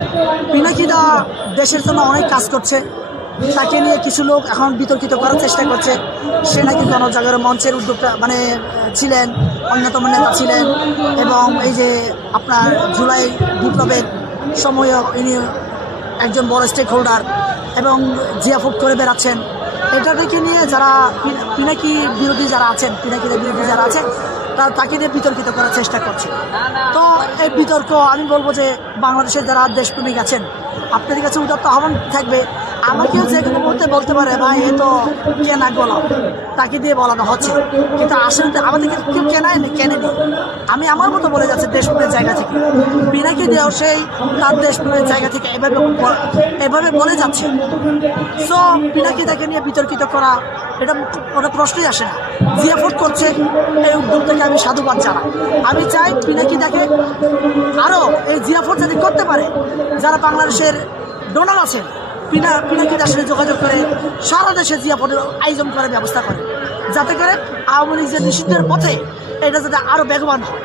পিনাকি দা দেশের জন্য অনেক কাজ করছে, তাকে নিয়ে কিছু লোক এখন বিতর্কিত করার চেষ্টা করছে। সে নাকি গণজাগরণ মঞ্চের উদ্যোক্তা ছিলেন, অন্যতম নেতা ছিলেন, এবং এই যে আপনার জুলাই বিপ্লবের সময়ও ইনি একজন বড় স্টেক হোল্ডার এবং জিয়াফুট করে বেড়াচ্ছেন। এটাকে নিয়ে যারা পিনাকি বিরোধী যারা আছেন, পিনাকিদের বিরোধী যারা আছেন, তাকে নিয়ে বিতর্কিত করার চেষ্টা করছে। তো এই বিতর্ক আমি বলবো যে বাংলাদেশের যারা দেশপ্রেমিক আছেন, আপনাদের কাছে উদাত্ত আহ্বান থাকবে, আমাকেও যে কোনো মুহূর্তে বলতে পারে ভাই এ তো কেনা গোলাম, তাকে দিয়ে বলানো হচ্ছে, কিন্তু আসলে আমাদেরকে কেউ কেনেনি। আমি আমার মতো বলে যাচ্ছে দেশপ্রেমের জায়গা থেকে, পিনাকি দিয়েও সেই তার দেশপ্রেমের জায়গা থেকে এভাবে বলে যাচ্ছে। সো পিনাকি তাকে নিয়ে বিতর্কিত করা ওটা প্রশ্নই আসে না। জিয়াফুট করছে, এই উদ্যোগটাকে আমি সাধুবাদ জানাই। আমি চাই পিনাকি তাকে আরও এই জিয়াফুট যদি করতে পারে, যারা বাংলাদেশের ডোনার আছেন, পিনাকি তার সাথে যোগাযোগ করে সারা দেশে জিয়াফুটের আয়োজন করার ব্যবস্থা করে, যাতে করে আওয়ামী লীগ যে নিষিদ্ধের পথে এটা যাতে আরও বেগবান হয়।